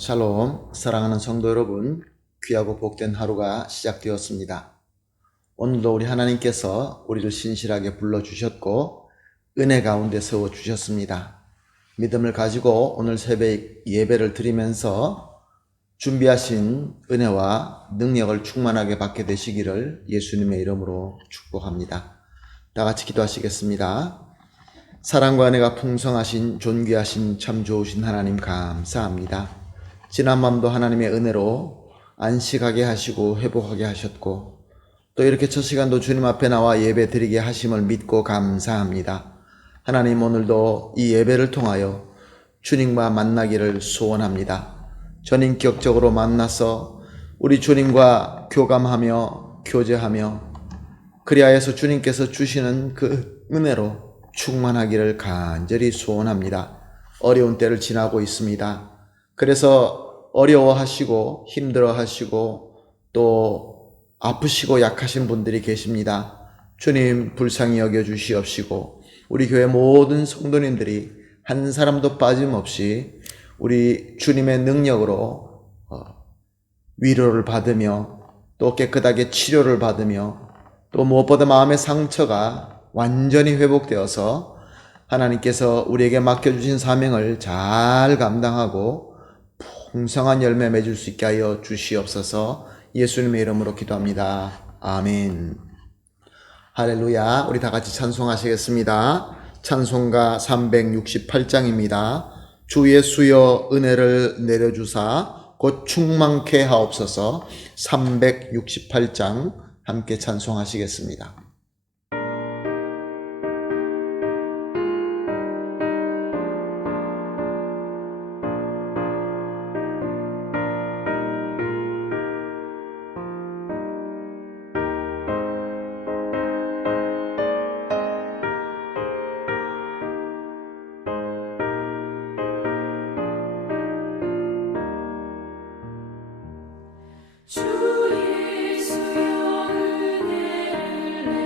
샬롬, 사랑하는 성도 여러분, 귀하고 복된 하루가 시작되었습니다. 오늘도 우리 하나님께서 우리를 신실하게 불러주셨고 은혜 가운데 세워주셨습니다. 믿음을 가지고 오늘 새벽 예배를 드리면서 준비하신 은혜와 능력을 충만하게 받게 되시기를 예수님의 이름으로 축복합니다. 다 같이 기도하시겠습니다. 사랑과 은혜가 풍성하신 존귀하신 참 좋으신 하나님 감사합니다. 지난 밤도 하나님의 은혜로 안식하게 하시고 회복하게 하셨고 또 이렇게 첫 시간도 주님 앞에 나와 예배 드리게 하심을 믿고 감사합니다. 하나님, 오늘도 이 예배를 통하여 주님과 만나기를 소원합니다. 전인격적으로 만나서 우리 주님과 교감하며 교제하며 그리하여서 주님께서 주시는 그 은혜로 충만하기를 간절히 소원합니다. 어려운 때를 지나고 있습니다. 그래서 어려워하시고 힘들어하시고 또 아프시고 약하신 분들이 계십니다. 주님 불쌍히 여겨주시옵시고 우리 교회 모든 성도님들이 한 사람도 빠짐없이 우리 주님의 능력으로 위로를 받으며 또 깨끗하게 치료를 받으며 또 무엇보다 마음의 상처가 완전히 회복되어서 하나님께서 우리에게 맡겨주신 사명을 잘 감당하고 풍성한 열매 맺을 수 있게 하여 주시옵소서. 예수님의 이름으로 기도합니다. 아멘. 할렐루야. 우리 다 같이 찬송하시겠습니다. 찬송가 368장입니다. 주 예수여 은혜를 내려주사 곧 충만케 하옵소서. 368장 함께 찬송하시겠습니다. 주 예수여 은혜를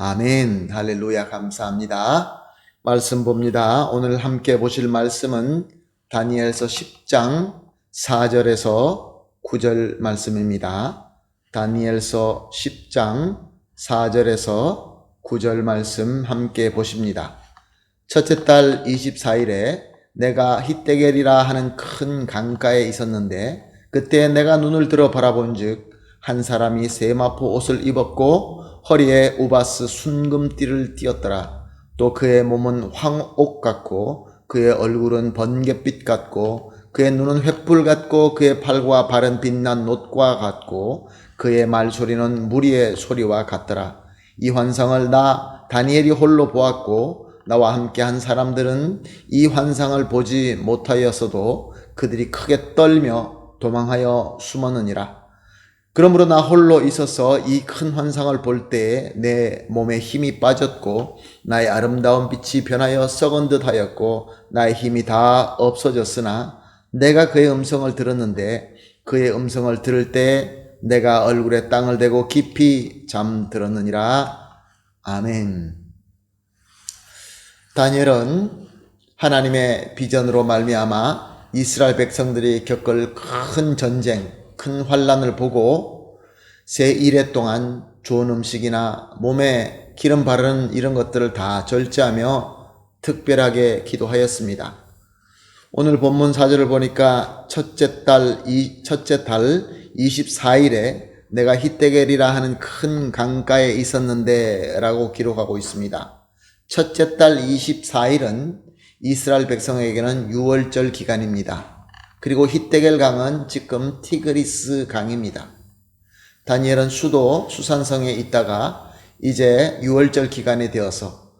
아멘. 할렐루야. 감사합니다. 말씀 봅니다. 오늘 함께 보실 말씀은 다니엘서 10장 4절에서 9절 말씀입니다. 다니엘서 10장 4절에서 9절 말씀 함께 보십니다. 첫째 달 24일에 내가 hittegel이라 하는 큰 강가에 있었는데 그때 내가 눈을 들어 바라본즉 한 사람이 세마포 옷을 입었고 허리에 우바스 순금띠를 띠었더라. 또 그의 몸은 황옥 같고 그의 얼굴은 번갯빛 같고 그의 눈은 횃불 같고 그의 팔과 발은 빛난 놋과 같고 그의 말소리는 무리의 소리와 같더라. 이 환상을 나 다니엘이 홀로 보았고 나와 함께 한 사람들은 이 환상을 보지 못하였어도 그들이 크게 떨며 도망하여 숨었느니라. 그러므로 나 홀로 있어서 이 큰 환상을 볼 때에 내 몸에 힘이 빠졌고 나의 아름다운 빛이 변하여 썩은 듯 하였고 나의 힘이 다 없어졌으나 내가 그의 음성을 들었는데 그의 음성을 들을 때 내가 얼굴에 땅을 대고 깊이 잠들었느니라. 아멘. 다니엘은 하나님의 비전으로 말미암아 이스라엘 백성들이 겪을 큰 전쟁, 큰 환난을 보고 새 1회 동안 좋은 음식이나 몸에 기름 바르는 이런 것들을 다 절제하며 특별하게 기도하였습니다. 오늘 본문 4절을 보니까 첫째 달 24일에 내가 hittegel이라 하는 큰 강가에 있었는데 라고 기록하고 있습니다. 첫째 달 24일은 이스라엘 백성에게는 유월절 기간입니다. 그리고 hittegel 강은 지금 티그리스 강입니다. 다니엘은 수도 수산성에 있다가 이제 유월절 기간이 되어서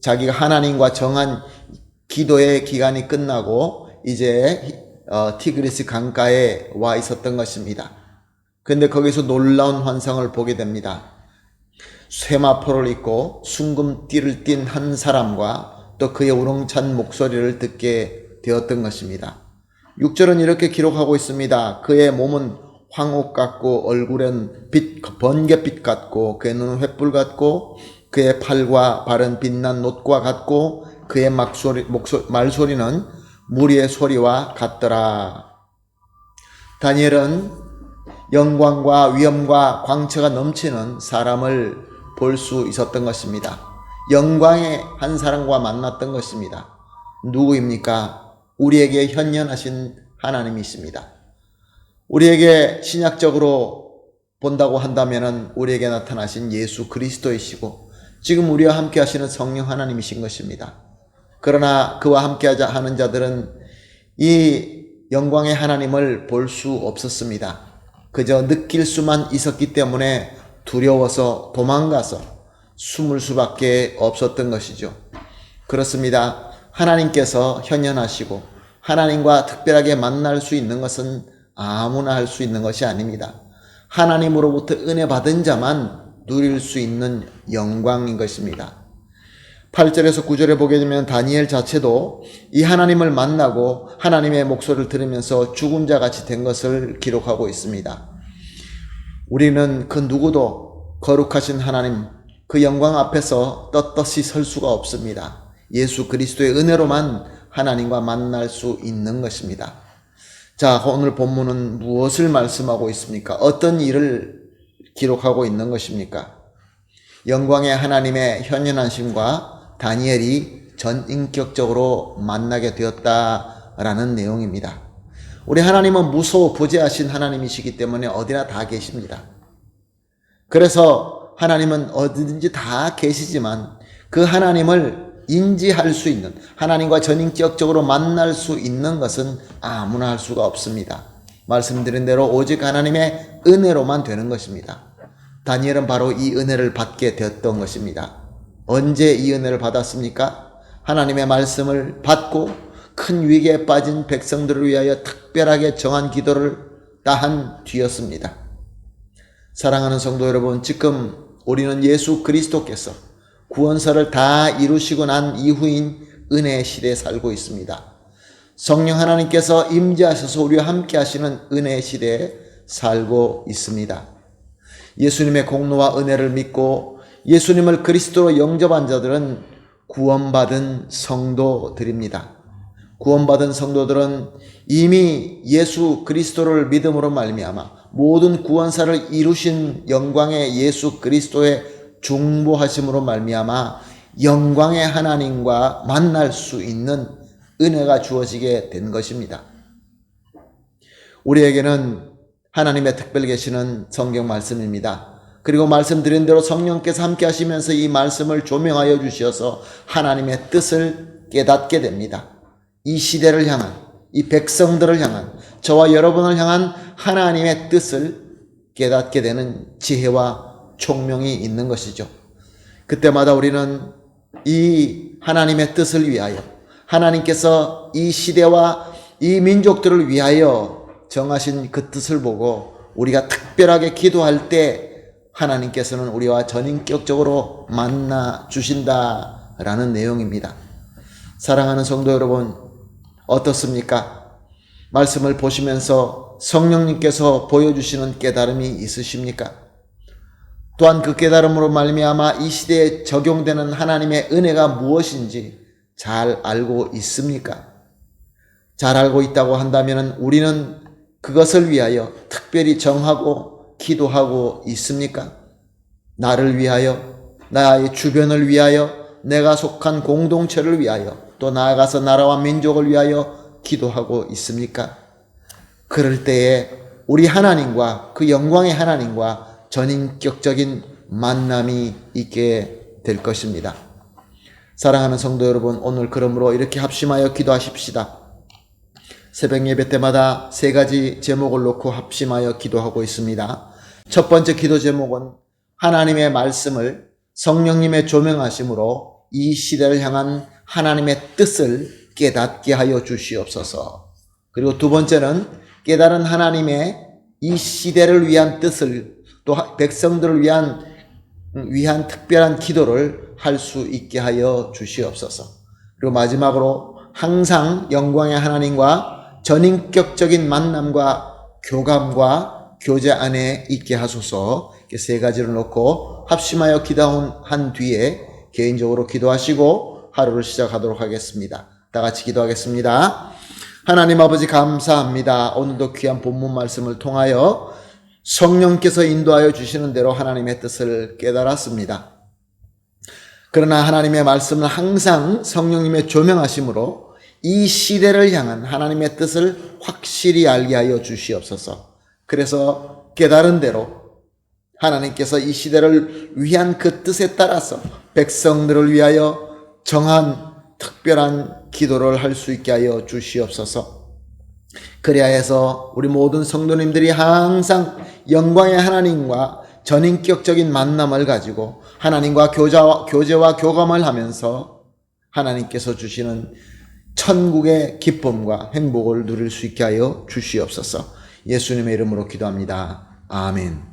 자기가 하나님과 정한 기도의 기간이 끝나고 이제 티그리스 강가에 와 있었던 것입니다. 그런데 거기서 놀라운 환상을 보게 됩니다. 쇠마포를 입고 순금띠를 띤 한 사람과 또 그의 우렁찬 목소리를 듣게 되었던 것입니다. 6절은 이렇게 기록하고 있습니다. 그의 몸은 황옥 같고 얼굴은 번갯빛 같고 그의 눈은 횃불 같고 그의 팔과 발은 빛난 놋과 같고 그의 말소리는 무리의 소리와 같더라. 다니엘은 영광과 위엄과 광채가 넘치는 사람을 볼 수 있었던 것입니다. 영광의 한 사람과 만났던 것입니다. 누구입니까? 우리에게 현현하신 하나님이십니다. 우리에게 신약적으로 본다고 한다면 우리에게 나타나신 예수 그리스도이시고 지금 우리와 함께 하시는 성령 하나님이신 것입니다. 그러나 그와 함께 하는 자들은 이 영광의 하나님을 볼 수 없었습니다. 그저 느낄 수만 있었기 때문에 두려워서 도망가서 숨을 수밖에 없었던 것이죠. 그렇습니다. 하나님께서 현현하시고 하나님과 특별하게 만날 수 있는 것은 아무나 할 수 있는 것이 아닙니다. 하나님으로부터 은혜 받은 자만 누릴 수 있는 영광인 것입니다. 8절에서 9절에 보게 되면 다니엘 자체도 이 하나님을 만나고 하나님의 목소리를 들으면서 죽은 자 같이 된 것을 기록하고 있습니다. 우리는 그 누구도 거룩하신 하나님, 그 영광 앞에서 떳떳이 설 수가 없습니다. 예수 그리스도의 은혜로만 하나님과 만날 수 있는 것입니다. 자, 오늘 본문은 무엇을 말씀하고 있습니까? 어떤 일을 기록하고 있는 것입니까? 영광의 하나님의 현현하심과 다니엘이 전인격적으로 만나게 되었다라는 내용입니다. 우리 하나님은 무소부재하신 하나님이시기 때문에 어디나 다 계십니다. 그래서 하나님은 어디든지 다 계시지만 그 하나님을 인지할 수 있는, 하나님과 전인격적으로 만날 수 있는 것은 아무나 할 수가 없습니다. 말씀드린 대로 오직 하나님의 은혜로만 되는 것입니다. 다니엘은 바로 이 은혜를 받게 되었던 것입니다. 언제 이 은혜를 받았습니까? 하나님의 말씀을 받고 큰 위기에 빠진 백성들을 위하여 특별하게 정한 기도를 따한 뒤였습니다. 사랑하는 성도 여러분, 지금 우리는 예수 그리스도께서 구원사를 다 이루시고 난 이후인 은혜의 시대에 살고 있습니다. 성령 하나님께서 임재하셔서 우리와 함께 하시는 은혜의 시대에 살고 있습니다. 예수님의 공로와 은혜를 믿고 예수님을 그리스도로 영접한 자들은 구원받은 성도들입니다. 구원받은 성도들은 이미 예수 그리스도를 믿음으로 말미암아 모든 구원사를 이루신 영광의 예수 그리스도의 중보하심으로 말미암아 영광의 하나님과 만날 수 있는 은혜가 주어지게 된 것입니다. 우리에게는 하나님의 특별 계시는 성경 말씀입니다. 그리고 말씀드린 대로 성령께서 함께 하시면서 이 말씀을 조명하여 주셔서 하나님의 뜻을 깨닫게 됩니다. 이 시대를 향한, 이 백성들을 향한, 저와 여러분을 향한 하나님의 뜻을 깨닫게 되는 지혜와 총명이 있는 것이죠. 그때마다 우리는 이 하나님의 뜻을 위하여, 하나님께서 이 시대와 이 민족들을 위하여 정하신 그 뜻을 보고 우리가 특별하게 기도할 때 하나님께서는 우리와 전인격적으로 만나 주신다라는 내용입니다. 사랑하는 성도 여러분, 어떻습니까? 말씀을 보시면서 성령님께서 보여주시는 깨달음이 있으십니까? 또한 그 깨달음으로 말미암아 이 시대에 적용되는 하나님의 은혜가 무엇인지 잘 알고 있습니까? 잘 알고 있다고 한다면 우리는 그것을 위하여 특별히 정하고 기도하고 있습니까? 나를 위하여, 나의 주변을 위하여, 내가 속한 공동체를 위하여, 또 나아가서 나라와 민족을 위하여 기도하고 있습니까? 그럴 때에 우리 하나님과, 그 영광의 하나님과 전인격적인 만남이 있게 될 것입니다. 사랑하는 성도 여러분, 오늘 그러므로 이렇게 합심하여 기도하십시다. 새벽 예배 때마다 세 가지 제목을 놓고 합심하여 기도하고 있습니다. 첫 번째 기도 제목은 하나님의 말씀을 성령님의 조명하심으로 이 시대를 향한 하나님의 뜻을 깨닫게 하여 주시옵소서. 그리고 두 번째는 깨달은 하나님의 이 시대를 위한 뜻을, 또 백성들을 위한 특별한 기도를 할 수 있게 하여 주시옵소서. 그리고 마지막으로 항상 영광의 하나님과 전인격적인 만남과 교감과 교제 안에 있게 하소서. 이렇게 세 가지를 놓고 합심하여 기도한 뒤에 개인적으로 기도하시고 하루를 시작하도록 하겠습니다. 다 같이 기도하겠습니다. 하나님 아버지 감사합니다. 오늘도 귀한 본문 말씀을 통하여 성령께서 인도하여 주시는 대로 하나님의 뜻을 깨달았습니다. 그러나 하나님의 말씀은 항상 성령님의 조명하심으로 이 시대를 향한 하나님의 뜻을 확실히 알게 하여 주시옵소서. 그래서 깨달은 대로 하나님께서 이 시대를 위한 그 뜻에 따라서 백성들을 위하여 정한 특별한 기도를 할 수 있게 하여 주시옵소서. 그래야 해서 우리 모든 성도님들이 항상 영광의 하나님과 전인격적인 만남을 가지고 하나님과 교제와 교감을 하면서 하나님께서 주시는 천국의 기쁨과 행복을 누릴 수 있게 하여 주시옵소서. 예수님의 이름으로 기도합니다. 아멘.